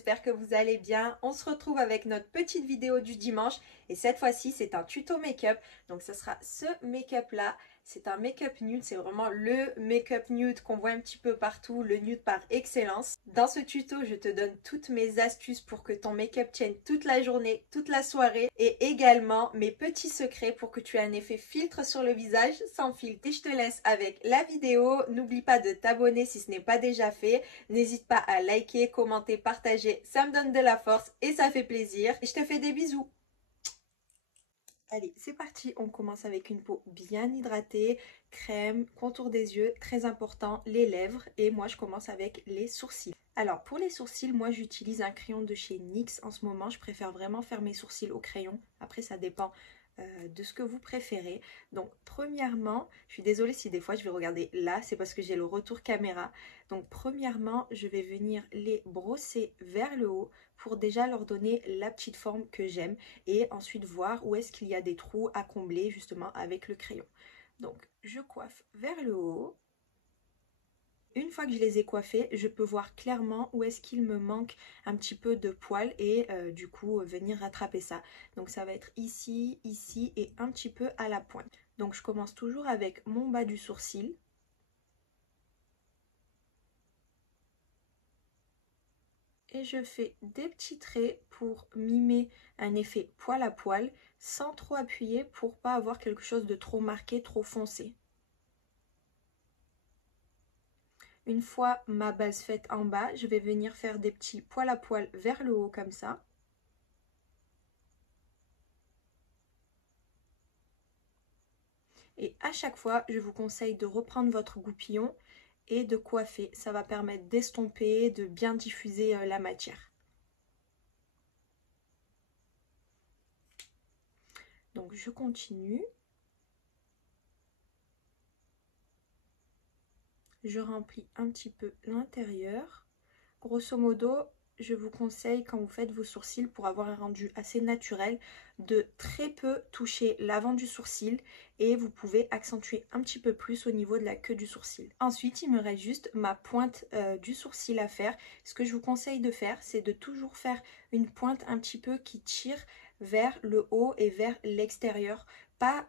j'espère que vous allez bien. On se retrouve avec notre petite vidéo du dimanche et cette fois-ci c'est un tuto make-up. Donc ce sera ce make-up là, c'est un make-up nude, c'est vraiment le make-up nude qu'on voit un petit peu partout, le nude par excellence. Dans ce tuto je te donne toutes mes astuces pour que ton make-up tienne toute la journée, toute la soirée et également mes petits secrets pour que tu aies un effet filtre sur le visage sans filtre. Et je te laisse avec la vidéo, n'oublie pas de t'abonner si ce n'est pas déjà fait. N'hésite pas à liker, commenter, partager, ça me donne de la force et ça fait plaisir. Et je te fais des bisous. Allez, c'est parti, on commence avec une peau bien hydratée, crème, contour des yeux, très important, les lèvres et moi je commence avec les sourcils. Alors pour les sourcils, moi j'utilise un crayon de chez NYX en ce moment, je préfère vraiment faire mes sourcils au crayon, après ça dépend de ce que vous préférez. Donc premièrement, je suis désolée si des fois je vais regarder là, c'est parce que j'ai le retour caméra. Donc premièrement, je vais venir les brosser vers le haut pour déjà leur donner la petite forme que j'aime et ensuite voir où est-ce qu'il y a des trous à combler justement avec le crayon. Donc je coiffe vers le haut. Une fois que je les ai coiffés, je peux voir clairement où est-ce qu'il me manque un petit peu de poils et du coup venir rattraper ça. Donc ça va être ici, ici et un petit peu à la pointe. Donc je commence toujours avec mon bas du sourcil. Et je fais des petits traits pour mimer un effet poil à poil sans trop appuyer pour pas avoir quelque chose de trop marqué, trop foncé. Une fois ma base faite en bas, je vais venir faire des petits poils à poil vers le haut comme ça. Et à chaque fois, je vous conseille de reprendre votre goupillon et de coiffer. Ça va permettre d'estomper, de bien diffuser la matière. Donc je continue. Je remplis un petit peu l'intérieur. Grosso modo, je vous conseille quand vous faites vos sourcils pour avoir un rendu assez naturel de très peu toucher l'avant du sourcil et vous pouvez accentuer un petit peu plus au niveau de la queue du sourcil. Ensuite, il me reste juste ma pointe du sourcil à faire. Ce que je vous conseille de faire, c'est de toujours faire une pointe un petit peu qui tire vers le haut et vers l'extérieur. Pas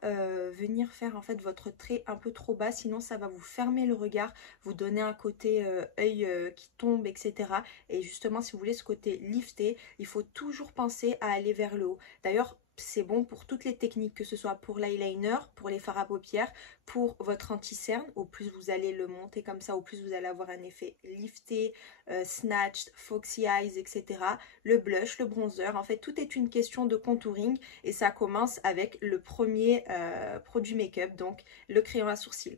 venir faire en fait votre trait un peu trop bas, sinon ça va vous fermer le regard, vous donner un côté œil qui tombe, etc. Et justement, si vous voulez ce côté lifté, il faut toujours penser à aller vers le haut. D'ailleurs, c'est bon pour toutes les techniques, que ce soit pour l'eyeliner, pour les fards à paupières, pour votre anti-cerne. Au plus vous allez le monter comme ça, au plus vous allez avoir un effet lifté, snatched, foxy eyes, etc. Le blush, le bronzer, en fait tout est une question de contouring et ça commence avec le premier produit make-up, donc le crayon à sourcils.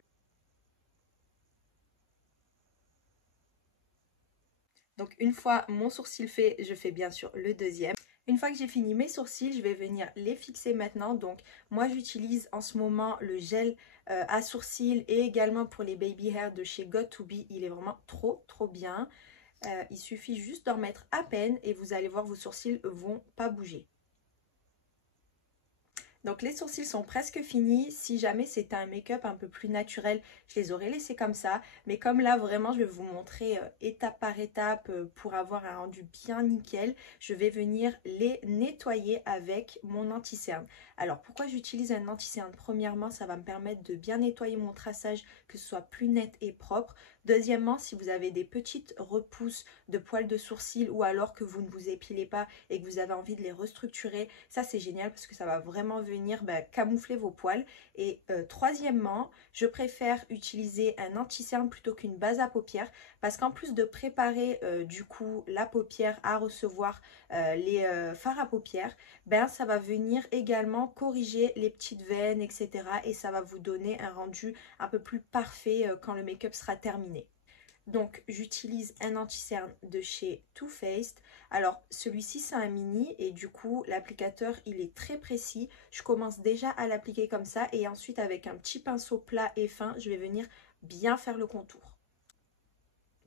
Donc une fois mon sourcil fait, je fais bien sûr le deuxième. Une fois que j'ai fini mes sourcils, je vais venir les fixer maintenant. Donc moi j'utilise en ce moment le gel à sourcils et également pour les baby hair de chez Got2b. Il est vraiment trop bien. Il suffit juste d'en mettre à peine et vous allez voir vos sourcils vont pas bouger. Donc les sourcils sont presque finis. Si jamais c'était un make-up un peu plus naturel, je les aurais laissés comme ça. Mais comme là vraiment je vais vous montrer étape par étape pour avoir un rendu bien nickel, je vais venir les nettoyer avec mon anti-cerne. Alors pourquoi j'utilise un anti-cerne? Premièrement, ça va me permettre de bien nettoyer mon traçage, que ce soit plus net et propre. Deuxièmement, si vous avez des petites repousses de poils de sourcils ou alors que vous ne vous épilez pas et que vous avez envie de les restructurer, ça c'est génial parce que ça va vraiment venir camoufler vos poils. Et troisièmement, je préfère utiliser un anti-cerne plutôt qu'une base à paupières parce qu'en plus de préparer du coup la paupière à recevoir les fards à paupières, ça va venir également corriger les petites veines, etc. Et ça va vous donner un rendu un peu plus parfait quand le make-up sera terminé. Donc j'utilise un anti-cerne de chez Too Faced. Alors celui-ci c'est un mini et du coup l'applicateur il est très précis. Je commence déjà à l'appliquer comme ça et ensuite avec un petit pinceau plat et fin je vais venir bien faire le contour.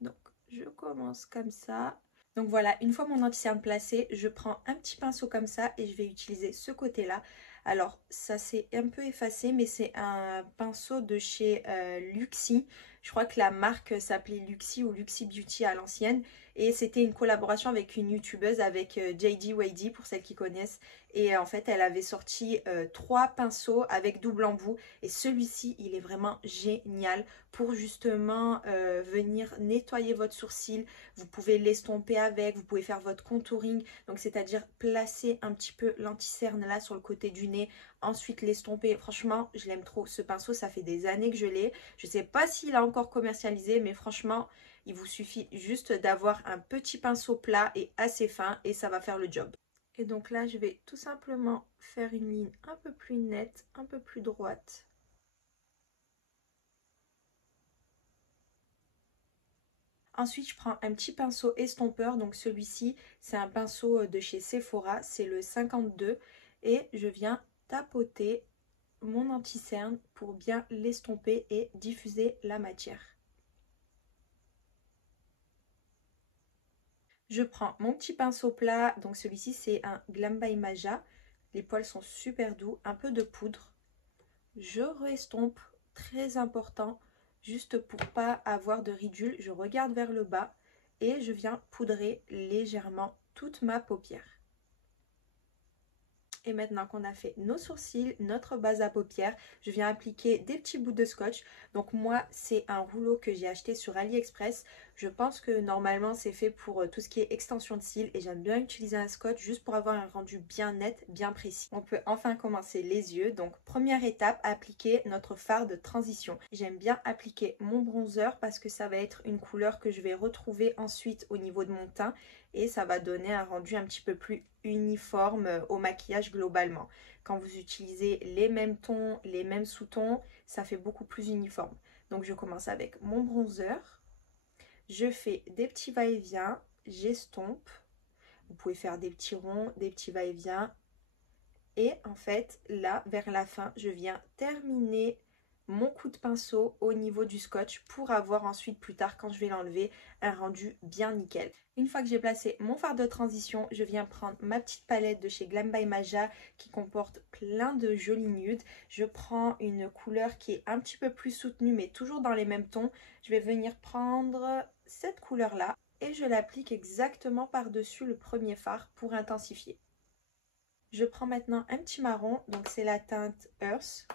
Donc je commence comme ça. Donc voilà, une fois mon anti-cerne placé, je prends un petit pinceau comme ça et je vais utiliser ce côté-là. Alors ça s'est un peu effacé mais c'est un pinceau de chez Luxie. Je crois que la marque s'appelait Luxie ou Luxie Beauty à l'ancienne. Et c'était une collaboration avec une youtubeuse, avec JD Wady pour celles qui connaissent. Et en fait, elle avait sorti 3 pinceaux avec double embout. Et celui-ci, il est vraiment génial pour justement venir nettoyer votre sourcil. Vous pouvez l'estomper avec, vous pouvez faire votre contouring. Donc c'est-à-dire placer un petit peu l'anti-cerne là sur le côté du nez. Ensuite l'estomper. Franchement, je l'aime trop. Ce pinceau, ça fait des années que je l'ai. Je ne sais pas s'il a encore commercialisé, mais franchement... Il vous suffit juste d'avoir un petit pinceau plat et assez fin et ça va faire le job. Et donc là, je vais tout simplement faire une ligne un peu plus nette, un peu plus droite. Ensuite, je prends un petit pinceau estompeur. Donc celui-ci, c'est un pinceau de chez Sephora, c'est le 52. Et je viens tapoter mon anti-cerne pour bien l'estomper et diffuser la matière. Je prends mon petit pinceau plat, donc celui-ci c'est un Glam by Maja. Les poils sont super doux, un peu de poudre. Je re-estompe, très important, juste pour pas avoir de ridule. Je regarde vers le bas et je viens poudrer légèrement toute ma paupière. Et maintenant qu'on a fait nos sourcils, notre base à paupières, je viens appliquer des petits bouts de scotch. Donc moi, c'est un rouleau que j'ai acheté sur AliExpress. Je pense que normalement, c'est fait pour tout ce qui est extension de cils. Et j'aime bien utiliser un scotch juste pour avoir un rendu bien net, bien précis. On peut enfin commencer les yeux. Donc première étape, appliquer notre fard de transition. J'aime bien appliquer mon bronzer parce que ça va être une couleur que je vais retrouver ensuite au niveau de mon teint. Et ça va donner un rendu un petit peu plus uniforme au maquillage globalement. Quand vous utilisez les mêmes tons, les mêmes sous-tons, ça fait beaucoup plus uniforme. Donc je commence avec mon bronzer. Je fais des petits va-et-vient, j'estompe. Vous pouvez faire des petits ronds, des petits va-et-vient. Et en fait, là, vers la fin, je viens terminer mon coup de pinceau au niveau du scotch pour avoir ensuite plus tard quand je vais l'enlever un rendu bien nickel. Une fois que j'ai placé mon fard de transition, je viens prendre ma petite palette de chez Glam by Maja qui comporte plein de jolis nudes. Je prends une couleur qui est un petit peu plus soutenue mais toujours dans les mêmes tons. Je vais venir prendre cette couleur là et je l'applique exactement par-dessus le premier fard pour intensifier. Je prends maintenant un petit marron, donc c'est la teinte Earth.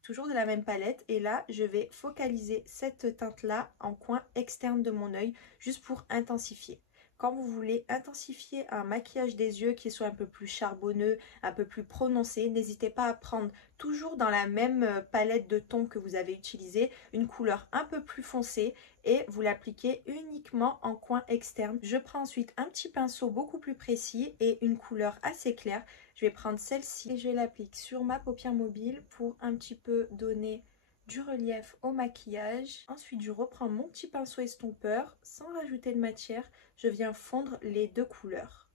Toujours de la même palette et là je vais focaliser cette teinte là en coin externe de mon œil juste pour intensifier. Quand vous voulez intensifier un maquillage des yeux qui soit un peu plus charbonneux, un peu plus prononcé, n'hésitez pas à prendre toujours dans la même palette de tons que vous avez utilisé une couleur un peu plus foncée et vous l'appliquez uniquement en coin externe. Je prends ensuite un petit pinceau beaucoup plus précis et une couleur assez claire. Je vais prendre celle-ci et je l'applique sur ma paupière mobile pour un petit peu donner du relief au maquillage. Ensuite, je reprends mon petit pinceau estompeur sans rajouter de matière. Je viens fondre les deux couleurs.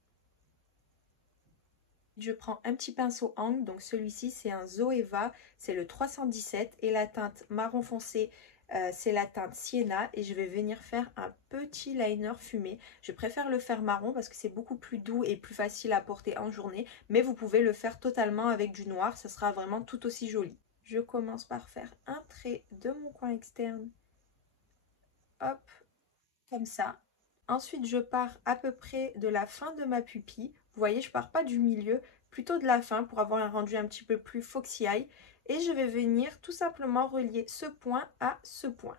Je prends un petit pinceau angle, donc celui-ci c'est un Zoeva, c'est le 317 et la teinte marron foncé c'est la teinte Sienna et je vais venir faire un petit liner fumé. Je préfère le faire marron parce que c'est beaucoup plus doux et plus facile à porter en journée, mais vous pouvez le faire totalement avec du noir, ça sera vraiment tout aussi joli. Je commence par faire un trait de mon coin externe, hop, comme ça. Ensuite, je pars à peu près de la fin de ma pupille. Vous voyez, je pars pas du milieu, plutôt de la fin pour avoir un rendu un petit peu plus foxy eye. Et je vais venir tout simplement relier ce point à ce point.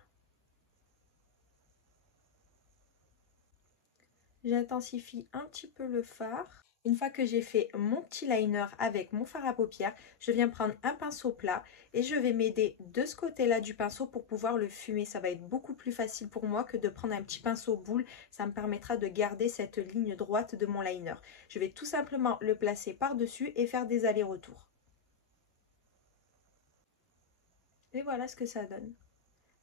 J'intensifie un petit peu le fard. Une fois que j'ai fait mon petit liner avec mon fard à paupières, je viens prendre un pinceau plat et je vais m'aider de ce côté-là du pinceau pour pouvoir le fumer. Ça va être beaucoup plus facile pour moi que de prendre un petit pinceau boule. Ça me permettra de garder cette ligne droite de mon liner. Je vais tout simplement le placer par-dessus et faire des allers-retours. Et voilà ce que ça donne.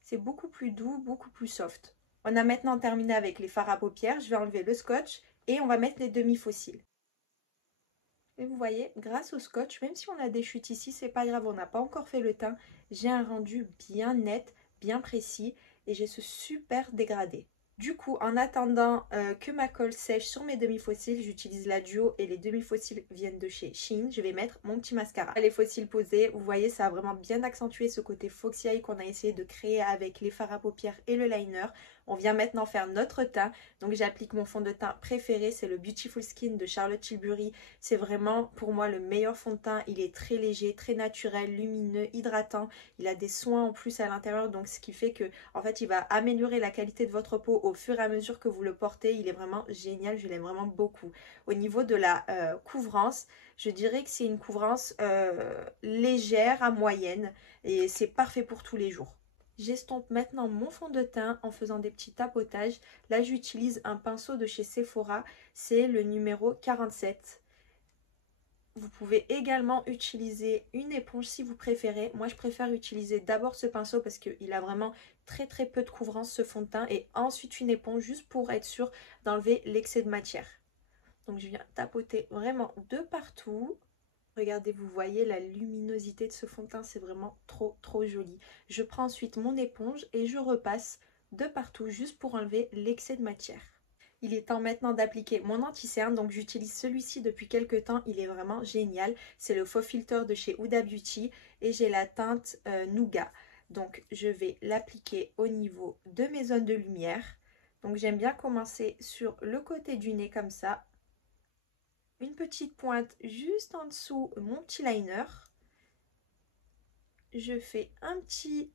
C'est beaucoup plus doux, beaucoup plus soft. On a maintenant terminé avec les fards à paupières. Je vais enlever le scotch et on va mettre les demi-fossiles. Et vous voyez, grâce au scotch, même si on a des chutes ici, c'est pas grave, on n'a pas encore fait le teint. J'ai un rendu bien net, bien précis et j'ai ce super dégradé. Du coup, en attendant que ma colle sèche sur mes demi-fossiles, j'utilise la Duo et les demi-fossiles viennent de chez Shein. Je vais mettre mon petit mascara. Les fossiles posés, vous voyez, ça a vraiment bien accentué ce côté foxy eye qu'on a essayé de créer avec les fards à paupières et le liner. On vient maintenant faire notre teint. Donc j'applique mon fond de teint préféré, c'est le Beautiful Skin de Charlotte Tilbury. C'est vraiment pour moi le meilleur fond de teint. Il est très léger, très naturel, lumineux, hydratant. Il a des soins en plus à l'intérieur, donc ce qui fait que en fait il va améliorer la qualité de votre peau au fur et à mesure que vous le portez. Il est vraiment génial, je l'aime vraiment beaucoup. Au niveau de la couvrance, je dirais que c'est une couvrance légère à moyenne et c'est parfait pour tous les jours. J'estompe maintenant mon fond de teint en faisant des petits tapotages. Là, j'utilise un pinceau de chez Sephora, c'est le numéro 47. Vous pouvez également utiliser une éponge si vous préférez. Moi, je préfère utiliser d'abord ce pinceau parce qu'il a vraiment très peu de couvrance ce fond de teint. Et ensuite une éponge juste pour être sûr d'enlever l'excès de matière. Donc je viens tapoter vraiment de partout. Regardez, vous voyez la luminosité de ce fond de teint, c'est vraiment trop joli. Je prends ensuite mon éponge et je repasse de partout juste pour enlever l'excès de matière. Il est temps maintenant d'appliquer mon anti-cerne, donc j'utilise celui-ci depuis quelques temps, il est vraiment génial. C'est le Faux Filter de chez Huda Beauty et j'ai la teinte Nougat. Donc je vais l'appliquer au niveau de mes zones de lumière. Donc j'aime bien commencer sur le côté du nez comme ça. Une petite pointe juste en dessous mon petit liner. Je fais un petit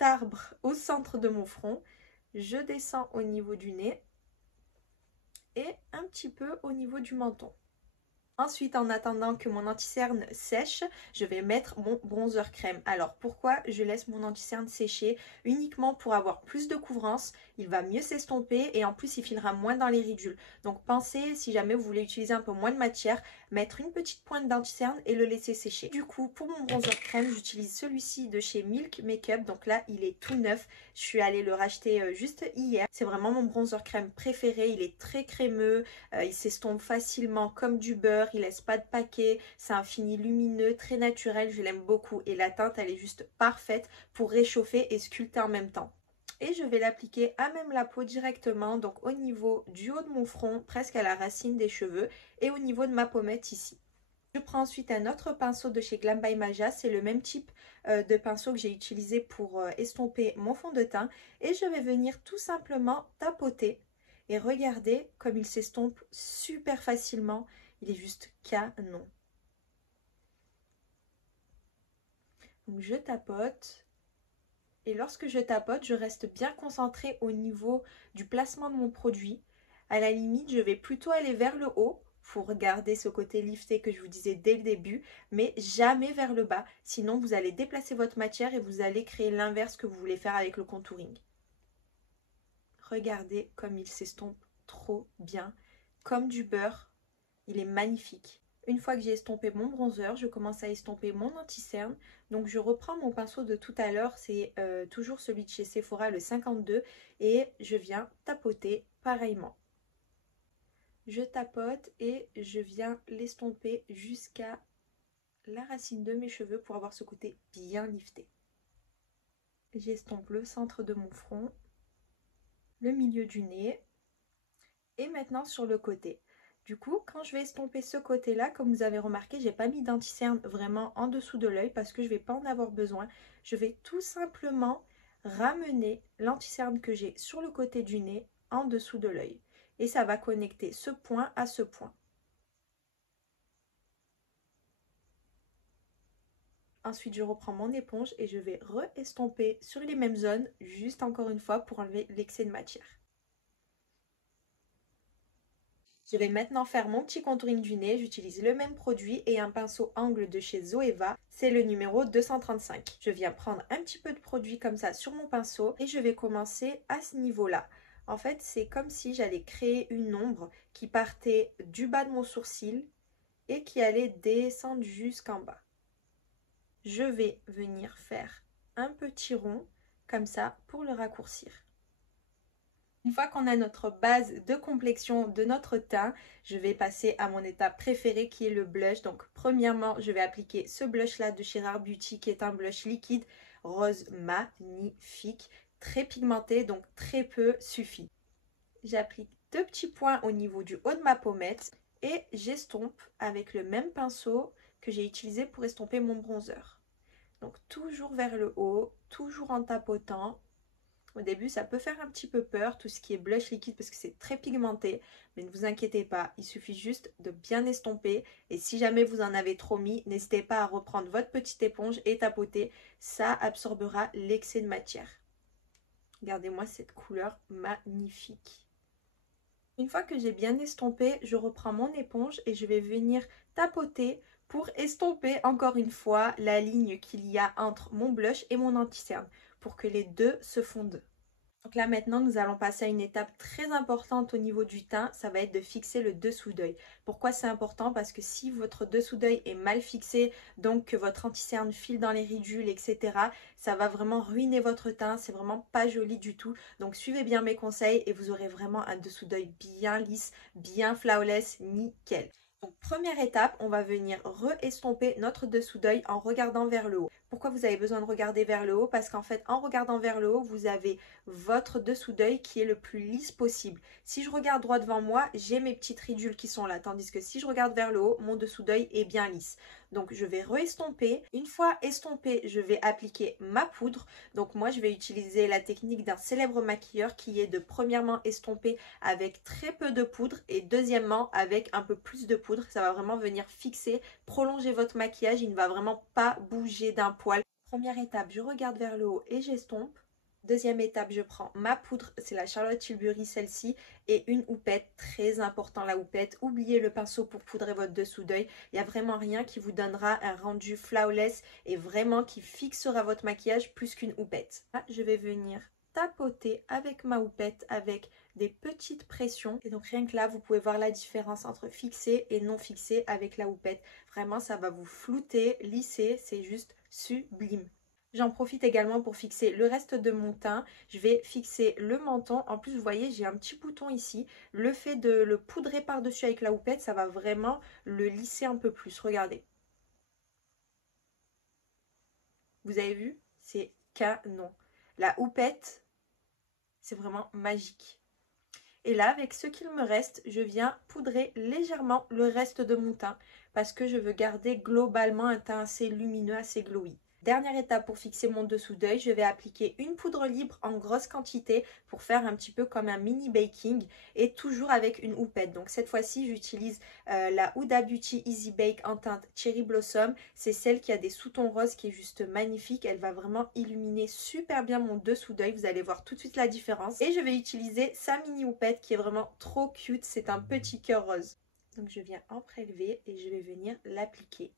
arbre au centre de mon front. Je descends au niveau du nez et un petit peu au niveau du menton. Ensuite, en attendant que mon anti-cerne sèche, je vais mettre mon bronzer crème. Alors, pourquoi je laisse mon anti-cerne sécher? Uniquement pour avoir plus de couvrance, il va mieux s'estomper et en plus, il filera moins dans les ridules. Donc, pensez, si jamais vous voulez utiliser un peu moins de matière, mettre une petite pointe d'anti-cerne et le laisser sécher. Du coup, pour mon bronzer crème, j'utilise celui-ci de chez Milk Makeup. Donc là, il est tout neuf. Je suis allée le racheter juste hier. C'est vraiment mon bronzer crème préféré. Il est très crémeux, il s'estompe facilement comme du beurre. Il laisse pas de paquet, c'est un fini lumineux, très naturel, je l'aime beaucoup et la teinte elle est juste parfaite pour réchauffer et sculpter en même temps. Et je vais l'appliquer à même la peau directement, donc au niveau du haut de mon front, presque à la racine des cheveux et au niveau de ma pommette ici. Je prends ensuite un autre pinceau de chez Glam by Maja, c'est le même type de pinceau que j'ai utilisé pour estomper mon fond de teint et je vais venir tout simplement tapoter et regardez comme il s'estompe super facilement. Il est juste canon. Donc je tapote. Et lorsque je tapote, je reste bien concentrée au niveau du placement de mon produit. À la limite, je vais plutôt aller vers le haut pour garder ce côté lifté que je vous disais dès le début, mais jamais vers le bas. Sinon, vous allez déplacer votre matière et vous allez créer l'inverse que vous voulez faire avec le contouring. Regardez comme il s'estompe trop bien, comme du beurre. Il est magnifique. Une fois que j'ai estompé mon bronzer, je commence à estomper mon anti-cerne. Donc je reprends mon pinceau de tout à l'heure, c'est toujours celui de chez Sephora, le 52. Et je viens tapoter pareillement. Je tapote et je viens l'estomper jusqu'à la racine de mes cheveux pour avoir ce côté bien lifté. J'estompe le centre de mon front, le milieu du nez et maintenant sur le côté. Du coup, quand je vais estomper ce côté-là, comme vous avez remarqué, j'ai pas mis d'anti-cerne vraiment en dessous de l'œil parce que je vais pas en avoir besoin. Je vais tout simplement ramener l'anti-cerne que j'ai sur le côté du nez en dessous de l'œil. Et ça va connecter ce point à ce point. Ensuite, je reprends mon éponge et je vais re-estomper sur les mêmes zones, juste encore une fois pour enlever l'excès de matière. Je vais maintenant faire mon petit contouring du nez. J'utilise le même produit et un pinceau angle de chez Zoeva. C'est le numéro 235. Je viens prendre un petit peu de produit comme ça sur mon pinceau et je vais commencer à ce niveau-là. En fait, c'est comme si j'allais créer une ombre qui partait du bas de mon sourcil et qui allait descendre jusqu'en bas. Je vais venir faire un petit rond comme ça pour le raccourcir. Une fois qu'on a notre base de complexion de notre teint, je vais passer à mon étape préférée qui est le blush. Donc premièrement, je vais appliquer ce blush là de chez Rare Beauty qui est un blush liquide rose magnifique, très pigmenté, donc très peu suffit. J'applique 2 petits points au niveau du haut de ma pommette et j'estompe avec le même pinceau que j'ai utilisé pour estomper mon bronzer. Donc toujours vers le haut, toujours en tapotant. Au début, ça peut faire un petit peu peur, tout ce qui est blush liquide, parce que c'est très pigmenté. Mais ne vous inquiétez pas, il suffit juste de bien estomper. Et si jamais vous en avez trop mis, n'hésitez pas à reprendre votre petite éponge et tapoter. Ça absorbera l'excès de matière. Regardez-moi cette couleur magnifique. Une fois que j'ai bien estompé, je reprends mon éponge et je vais venir tapoter pour estomper encore une fois la ligne qu'il y a entre mon blush et mon anti-cerne pour que les deux se fondent. Donc là maintenant nous allons passer à une étape très importante au niveau du teint, ça va être de fixer le dessous d'œil. Pourquoi c'est important? Parce que si votre dessous d'œil est mal fixé, donc que votre anti-cerne file dans les ridules, etc., ça va vraiment ruiner votre teint, c'est vraiment pas joli du tout. Donc suivez bien mes conseils et vous aurez vraiment un dessous d'œil bien lisse, bien flawless, nickel. Donc première étape, on va venir re-estomper notre dessous d'œil en regardant vers le haut. Pourquoi vous avez besoin de regarder vers le haut? Parce qu'en fait, en regardant vers le haut, vous avez votre dessous d'œil qui est le plus lisse possible. Si je regarde droit devant moi, j'ai mes petites ridules qui sont là, tandis que si je regarde vers le haut, mon dessous d'œil est bien lisse. Donc je vais re-estomper. Une fois estompé, je vais appliquer ma poudre. Donc moi, je vais utiliser la technique d'un célèbre maquilleur qui est de premièrement estomper avec très peu de poudre et deuxièmement avec un peu plus de poudre. Ça va vraiment venir fixer, prolonger votre maquillage. Il ne va vraiment pas bouger d'un poil. Première étape, je regarde vers le haut et j'estompe. Deuxième étape, je prends ma poudre, c'est la Charlotte Tilbury celle-ci, et une houppette, très important la houppette. Oubliez le pinceau pour poudrer votre dessous d'œil, il n'y a vraiment rien qui vous donnera un rendu flawless et vraiment qui fixera votre maquillage plus qu'une houppette. Là, je vais venir tapoter avec ma houppette avec des petites pressions. Et donc rien que là, vous pouvez voir la différence entre fixé et non fixé avec la houppette. Vraiment, ça va vous flouter, lisser, c'est juste sublime. J'en profite également pour fixer le reste de mon teint. Je vais fixer le menton. En plus, vous voyez, j'ai un petit bouton ici. Le fait de le poudrer par-dessus avec la houppette, ça va vraiment le lisser un peu plus. Regardez. Vous avez vu? C'est canon. La houppette, c'est vraiment magique. Et là, avec ce qu'il me reste, je viens poudrer légèrement le reste de mon teint parce que je veux garder globalement un teint assez lumineux, assez glowy. Dernière étape pour fixer mon dessous d'œil, je vais appliquer une poudre libre en grosse quantité pour faire un petit peu comme un mini baking et toujours avec une houppette. Donc cette fois-ci, j'utilise la Huda Beauty Easy Bake en teinte Cherry Blossom. C'est celle qui a des sous-tons roses qui est juste magnifique. Elle va vraiment illuminer super bien mon dessous d'œil. Vous allez voir tout de suite la différence. Et je vais utiliser sa mini houppette qui est vraiment trop cute. C'est un petit cœur rose. Donc je viens en prélever et je vais venir l'appliquer.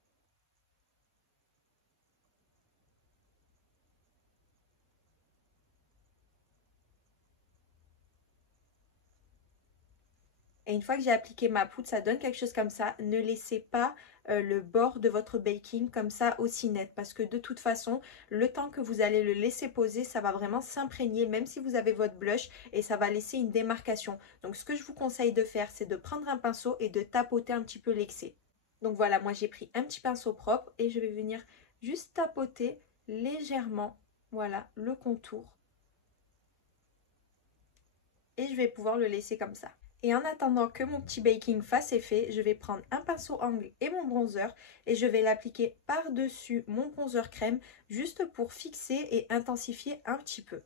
Et une fois que j'ai appliqué ma poudre, ça donne quelque chose comme ça. Ne laissez pas le bord de votre baking comme ça aussi net. Parce que de toute façon, le temps que vous allez le laisser poser, ça va vraiment s'imprégner. Même si vous avez votre blush et ça va laisser une démarcation. Donc ce que je vous conseille de faire, c'est de prendre un pinceau et de tapoter un petit peu l'excès. Donc voilà, moi j'ai pris un petit pinceau propre et je vais venir juste tapoter légèrement, voilà, le contour. Et je vais pouvoir le laisser comme ça. Et en attendant que mon petit baking fasse effet, je vais prendre un pinceau angle et mon bronzer et je vais l'appliquer par-dessus mon bronzer crème juste pour fixer et intensifier un petit peu.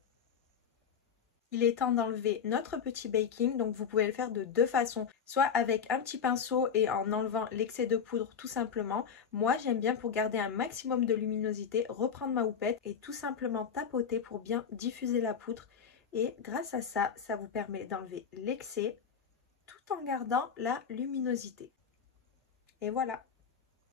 Il est temps d'enlever notre petit baking, donc vous pouvez le faire de deux façons, soit avec un petit pinceau et en enlevant l'excès de poudre tout simplement. Moi j'aime bien pour garder un maximum de luminosité, reprendre ma houppette et tout simplement tapoter pour bien diffuser la poudre. Et grâce à ça, ça vous permet d'enlever l'excès tout en gardant la luminosité. Et voilà.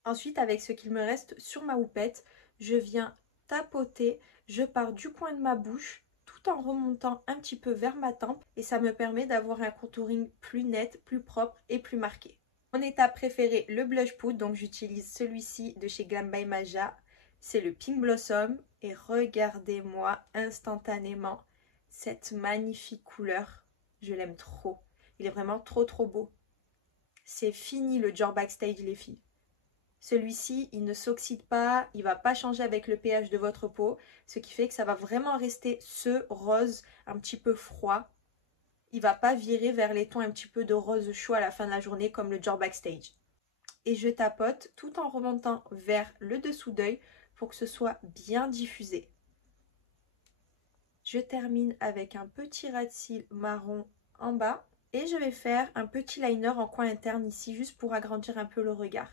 Ensuite, avec ce qu'il me reste sur ma houppette, je viens tapoter, je pars du coin de ma bouche tout en remontant un petit peu vers ma tempe et ça me permet d'avoir un contouring plus net, plus propre et plus marqué. Mon étape préférée, le blush poudre, donc j'utilise celui-ci de chez Glam by Maja, c'est le Pink Blossom et regardez-moi instantanément cette magnifique couleur, je l'aime trop. Il est vraiment trop beau. C'est fini le Dior Backstage les filles. Celui-ci, il ne s'oxyde pas, il ne va pas changer avec le pH de votre peau, ce qui fait que ça va vraiment rester ce rose un petit peu froid. il va pas virer vers les tons un petit peu de rose chaud à la fin de la journée comme le Dior Backstage. Et je tapote tout en remontant vers le dessous d'œil pour que ce soit bien diffusé. Je termine avec un petit ras de cils marron en bas et je vais faire un petit liner en coin interne ici juste pour agrandir un peu le regard.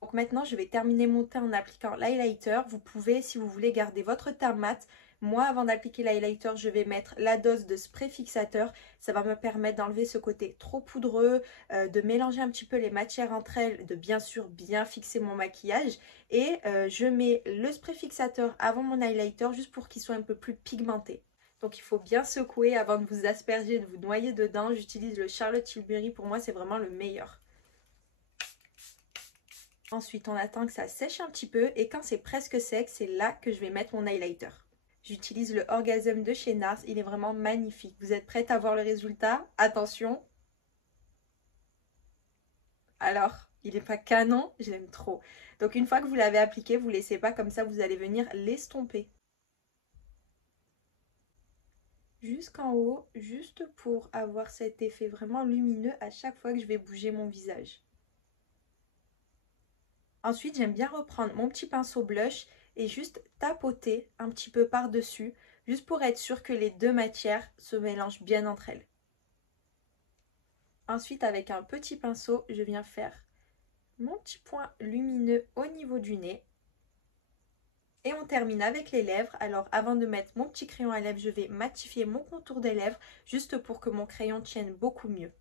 Donc maintenant je vais terminer mon teint en appliquant l'highlighter. Vous pouvez, si vous voulez, garder votre teint mat. Moi, avant d'appliquer l'highlighter, je vais mettre la dose de spray fixateur. Ça va me permettre d'enlever ce côté trop poudreux, de mélanger un petit peu les matières entre elles, de bien sûr bien fixer mon maquillage. Et je mets le spray fixateur avant mon highlighter juste pour qu'il soit un peu plus pigmenté. Donc il faut bien secouer avant de vous asperger, de vous noyer dedans. J'utilise le Charlotte Tilbury, pour moi c'est vraiment le meilleur. Ensuite, on attend que ça sèche un petit peu et quand c'est presque sec, c'est là que je vais mettre mon highlighter. J'utilise le Orgasm de chez NARS, il est vraiment magnifique. Vous êtes prête à voir le résultat? Attention! Alors, il n'est pas canon, je l'aime trop. Donc une fois que vous l'avez appliqué, vous ne laissez pas comme ça, vous allez venir l'estomper. Jusqu'en haut, juste pour avoir cet effet vraiment lumineux à chaque fois que je vais bouger mon visage. Ensuite, j'aime bien reprendre mon petit pinceau blush et juste tapoter un petit peu par-dessus, juste pour être sûr que les deux matières se mélangent bien entre elles. Ensuite, avec un petit pinceau, je viens faire mon petit point lumineux au niveau du nez. Et on termine avec les lèvres. Alors avant de mettre mon petit crayon à lèvres, je vais matifier mon contour des lèvres, juste pour que mon crayon tienne beaucoup mieux.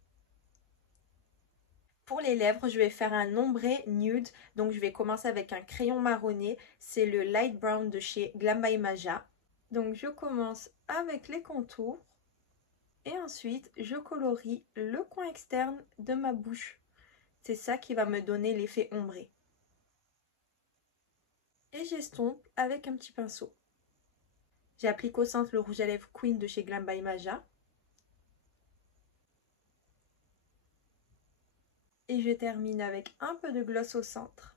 Pour les lèvres, je vais faire un ombré nude, donc je vais commencer avec un crayon marronné, c'est le Light Brown de chez Glam by Maja. Donc je commence avec les contours et ensuite je colorie le coin externe de ma bouche. C'est ça qui va me donner l'effet ombré. Et j'estompe avec un petit pinceau. J'applique au centre le rouge à lèvres Queen de chez Glam by Maja. Et je termine avec un peu de gloss au centre.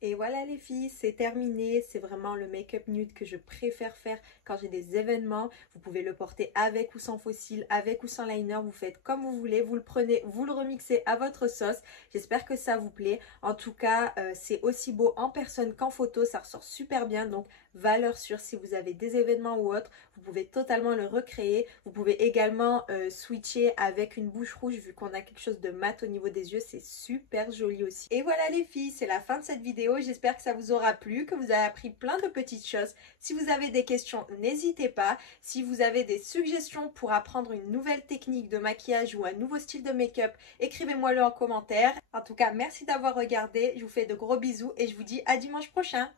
Et voilà les filles, c'est terminé. C'est vraiment le make-up nude que je préfère faire quand j'ai des événements. Vous pouvez le porter avec ou sans faux cils, avec ou sans liner. Vous faites comme vous voulez. Vous le prenez, vous le remixez à votre sauce. J'espère que ça vous plaît. En tout cas, c'est aussi beau en personne qu'en photo. Ça ressort super bien. Donc, valeur sûre, si vous avez des événements ou autres, vous pouvez totalement le recréer. Vous pouvez également switcher avec une bouche rouge vu qu'on a quelque chose de mat au niveau des yeux. C'est super joli aussi. Et voilà les filles, c'est la fin de cette vidéo. J'espère que ça vous aura plu, que vous avez appris plein de petites choses. Si vous avez des questions, n'hésitez pas. Si vous avez des suggestions pour apprendre une nouvelle technique de maquillage ou un nouveau style de make-up, écrivez-moi-le en commentaire. En tout cas, merci d'avoir regardé. Je vous fais de gros bisous et je vous dis à dimanche prochain.